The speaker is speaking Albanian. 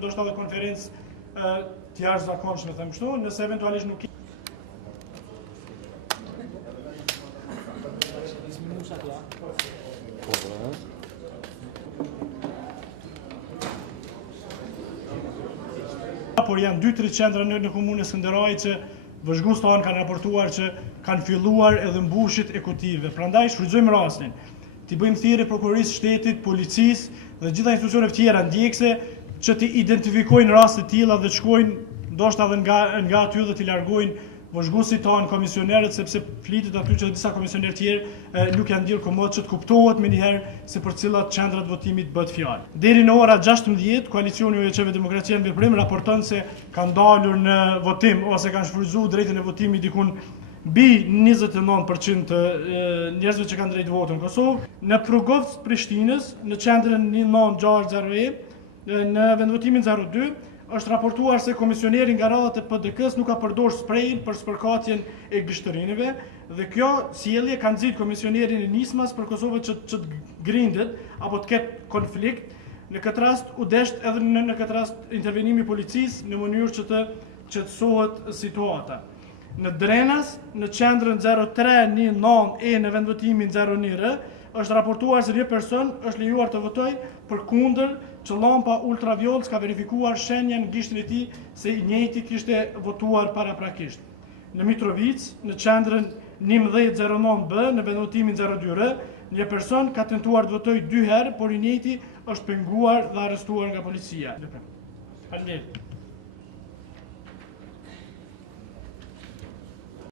ndoshta edhe konferencë të jashtëzakonshme, them kështu, nëse eventualisht nuk por janë 2-3 qendra në komunën e Skënderajit që vëzhgues tonë kanë raportuar që kanë filluar edhe mbushjet ekutive. Prandaj shfrytëzojmë rastin. T'i bëjmë thirrje prokurorisë shtetit, policisë dhe gjitha institucioneve tjera ndjekëse që t'i identifikojnë raste të tilla dhe të shkojnë ndoshta edhe nga aty dhe t'i largojnë vëzhguesit tonë, komisionerët, sepse flitet aty që disa komisionerë tjerë nuk janë ndjerë komod që të kuptohet menjëherë se për cilat qendra të votimit bëhet fjalë. Deri në ora 16, koalicioni UEC Demokracia në Veprim raporton se kanë dalur në votim ose kanë shfrytzuar drejtën e votimit dikun mbi 29% të njerëzve që kanë drejtë votën në Kosovë. Në Prugovc Prishtinës, në qendrën 1960, në vendvotimin 02, është raportuar se komisioneri nga radhat e PDK-s nuk ka përdorur sprejin për spërkatjen e gështërinëve dhe kjo sjellje ka nxit komisionerin e nismas për Kosovën që të grindet apo të ketë konflikt. Në këtë rast u desht edhe në këtë rast intervenimi i policisë në mënyrë që të qetësohet situata. Në Drenas, në qendrën 0319E në vendvotimin 01R, është raportuar se një person është lejuar të votojë përkundër që lampa ultraviolet ka verifikuar shenjen në gishtin e tij se i njëjti kishte votuar paraprakisht. Në Mitrovic, në qendrën 1109B në vendvotimin 02R, një person ka tentuar të votojë 2 herë, por i njëjti është penguar dhe arrestuar nga policia. Faleminderit.